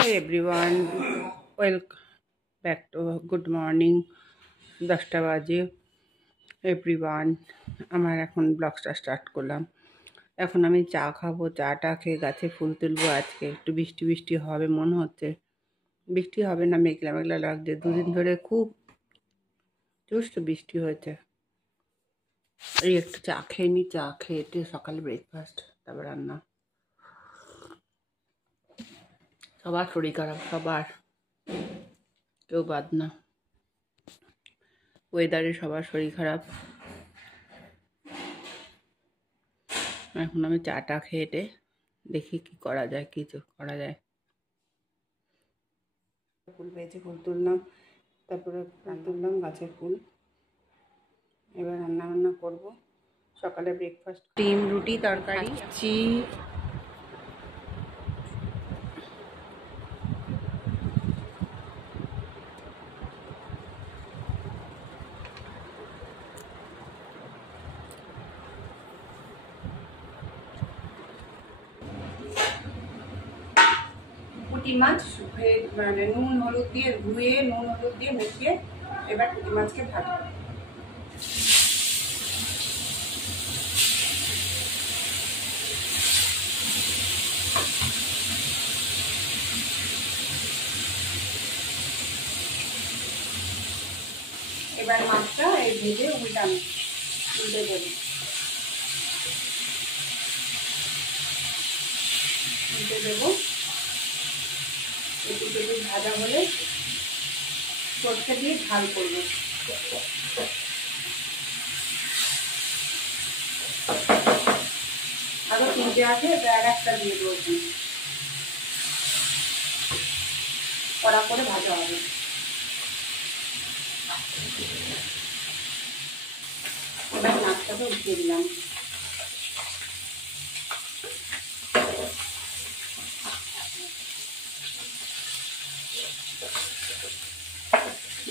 Hey everyone, welcome back to good morning. 10টা বাজে everyone. আমার এখন ব্লগটা স্টার্ট করলাম। এখন আমি চা খাবো, চাটা খেয়ে গাছে ফুল তুলবো। আজকে একটু বৃষ্টি বৃষ্টি হবে মনে হচ্ছে, বৃষ্টি হবে না, মেঘলা মেঘলা লাগছে। দুদিন ধরে খুব জোস্ত বৃষ্টি হয়েছে। এই একটু চা খেয়ে নি, চা খেয়ে একটু সকালে ব্রেকফাস্ট, তারপর রান্না। সবার শরীর খারাপ, সবার, কেউ বাদ না। ওয়েদারে সবার শরীর খারাপ। এখন আমি চাটা খেয়ে দেখি কি করা যায়, কিছু করা যায়। ফুল পেয়েছি, ফুল তুললাম, তারপরে ফুল তুললাম গাছের ফুল। এবার রান্না বান্না করবো। সকালে ব্রেকফাস্ট ডিম, রুটি, তরকারি, চি। পুঁটি মাছ মানে নুন হলুদ দিয়ে ধুয়ে, নুন হলুদ দিয়ে মেখে এবার পুঁটি মাছকে ভাজবো। এবার মাছটা এই ভেজে উল্টে দেবো। উল্টে দেবো। একটু একটু ভাজা হলে সরষে দিয়ে ঝাল করবো। আরো তিনটে আছে, আর একটা দিয়ে দেবো। কড়া করে ভাজা হবে। এবার মাছটাকে উঠিয়ে দিলাম।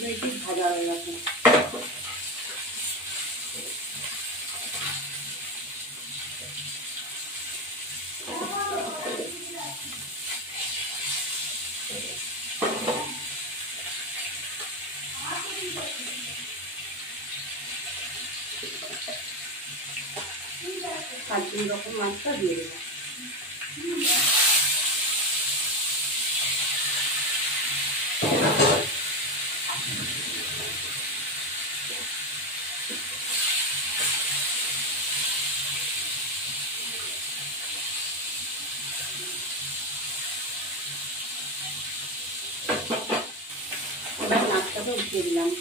দুই পিস ভাজা হয়ে গেছে। আর দুই রকম মাছটা দিয়ে দেবো। এবার মাছটাকে উঠিয়ে দিলাম।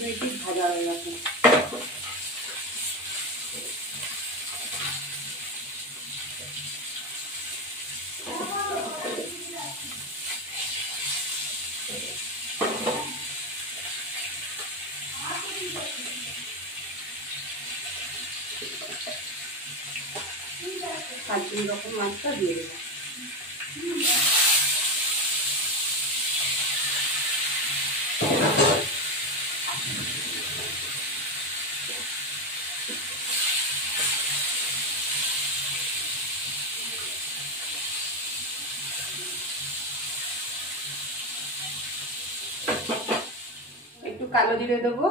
দুই পিস ভাজা হয়ে গেছে। আর দুই রকম মাছটা দিয়ে দেবো। একটু কালো জিরে দেবো।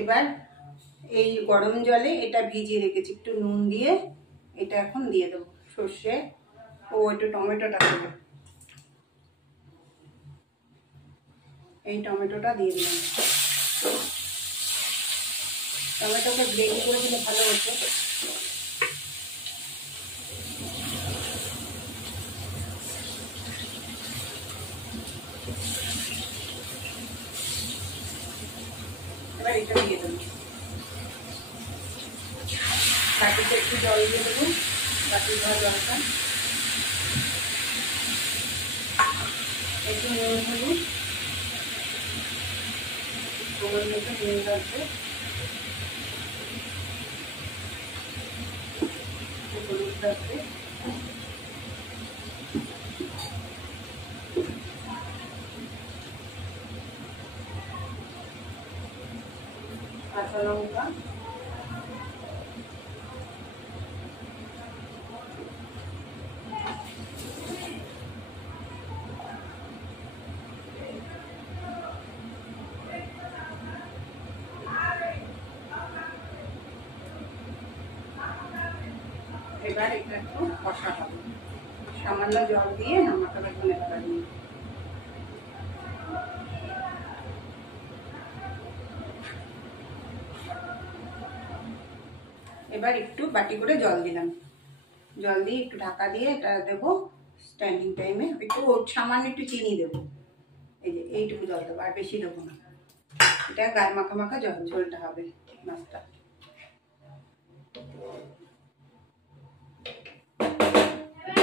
এবার এই গরম জলে এটা ভিজিয়ে রেখেছি একটু নুন দিয়ে, এটা এখন দিয়ে দেবো। সর্ষে ও একটু টমেটোটা দেবো। এই টমেটোটা দিয়ে দিলাম। টমেটোকে গ্রেভি করে দিলে ভালো হতো। এবার এটা দিয়ে দেবো। বাটিতে একটু জল দিয়ে দেবো। বাটি ধোয়া জলটা, একটু নুন হলুদ, সময় মতো নুন লাগবে, হলুদ লাগবে, কাঁচা লঙ্কা, এবার এটা একটু কষা হবে, সামান্য জল দিয়ে নামাতে হবে ধনে পাতা দিয়ে। এবার একটু বাটি করে জল দিলাম, জল দিয়ে একটু ঢাকা দিয়ে এটা দেবো স্ট্যান্ডিং টাইমে। একটু সামান্য একটু চিনি দেবো, এই যে এইটুকু জল দেবো, আর বেশি দেবো না। এটা গায়ে মাখা মাখা ঝোলটা হবে মাছটা।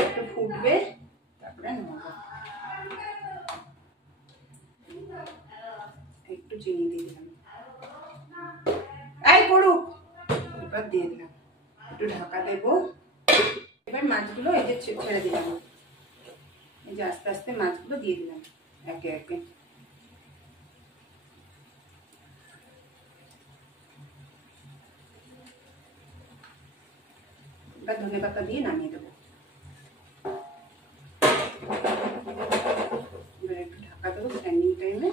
একটু ফুটবে, তারপরে নামাবো। একটু চিনি দিয়ে দিলাম, এই করুক, এবার দিয়ে দিলাম, একটু ঢাকা দেবো। এবার মাছগুলো এই যে ছেড়ে দিলাম, এই যে আস্তে আস্তে মাছগুলো দিয়ে দিলাম একে একে। এবার ধনে পাতা দিয়ে নামিয়ে দেবো। এবার একটু ঢাকা দেবো স্ট্যান্ডিং টাইমে।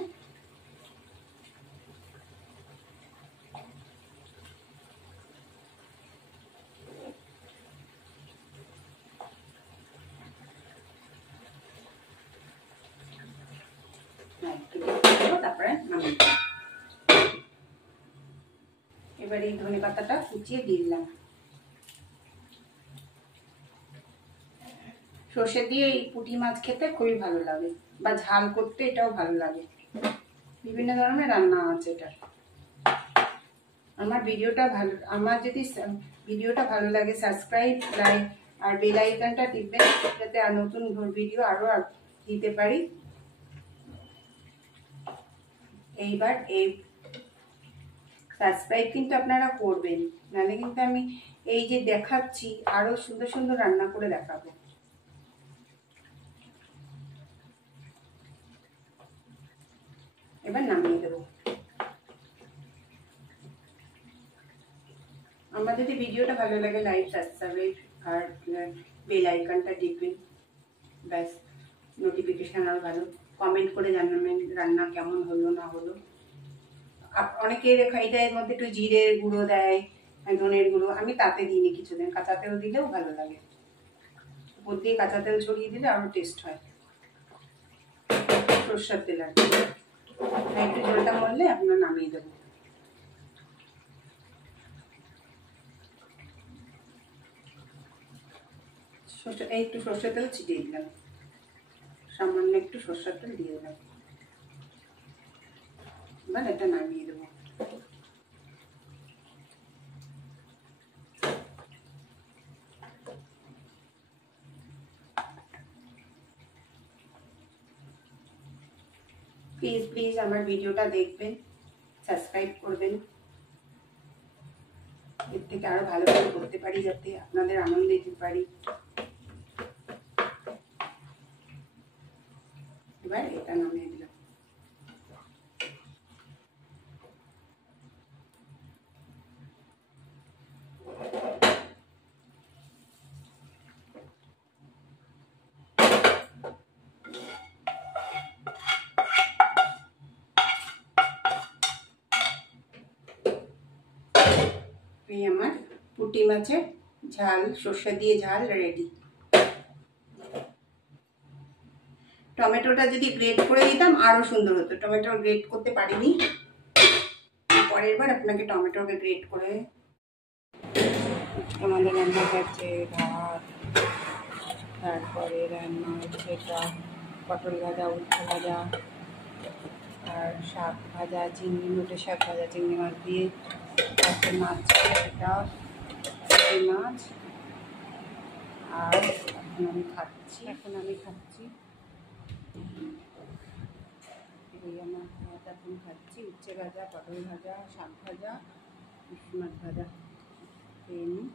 তারপরে নামিয়ে দেবো। এবার এই ধনে পাতাটা কুচিয়ে দিয়ে দিলাম। সর্ষে দিয়ে এই পুঁটি মাছ খেতে খুবই ভালো লাগে, বা ঝাল করতে এটাও ভালো লাগে। বিভিন্ন ধরনের রান্না আছে এটা। আমার যদি ভিডিওটা ভালো লাগে সাবস্ক্রাইব, লাইক আর বেল আইকনটা টিপবেন, যাতে নতুন ভিডিও আরো দিতে পারি। এইবার এই সাবস্ক্রাইব কিন্তু আপনারা করবেন, নাহলে কিন্তু আমি এই যে দেখাচ্ছি আরো সুন্দর সুন্দর রান্না করে দেখাবো। এবার নামিয়ে দেবো। আমার যদি ভিডিওটা ভালো লাগে লাইক, সাবস্ক্রাইব আর বেল আইকনটা টিপবেন, ব্যাস নোটিফিকেশন আরো ভালো। কমেন্ট করে জানাবেন রান্না কেমন হলো না হলো। অনেকে এটার মধ্যে একটু জিরের গুঁড়ো দেয়, ধনের গুঁড়ো, আমি তাতে দিইনি কিছুদিন। কাঁচা তেল দিলেও ভালো লাগে, উপর দিয়ে কাঁচা তেল ছড়িয়ে দিলে আরো টেস্ট হয়। সরষের তেল আর একটু জলটা মরলে আপনার নামিয়ে দেবো। একটু সরষের তেল ছিটিয়ে দিলাম, সামান্য একটু সরষের তেল দিয়ে দিলাম। এবার এটা নামিয়ে দেবো। প্লিজ প্লিজ আমার ভিডিওটা দেখবেন, সাবস্ক্রাইব করবেন, এর থেকে আরো ভালো ভালো করতে পারি, যাতে আপনাদের আনন্দ দিতে পারি। এবার এটা নামিয়ে দিলাম। এই আমার পুঁটি মাছের ঝাল, সর্ষে দিয়ে ঝাল রেডি। টমেটোটা যদি গ্রেট করে দিতাম আরো সুন্দর হতো, টমেটো গ্রেট করতে পারিনি। পরের বার আপনাকে টমেটোকে গ্রেট করে। আমাদের রান্না হচ্ছে ভাত, তারপরে রান্না হচ্ছে এটা পটল ভাজা, উচ্ছে ভাজা, আর শাক ভাজা, নোটে শাক ভাজা চিংড়ি মাছ দিয়ে, তারপরে মাছ, এটা মাছ, আমি খাচ্ছি এই আমার ভাত এখন খাচ্ছি, উচ্ছে ভাজা, পটল ভাজা, শাক ভাজা, মাছ ভাজা খেয়ে নিই।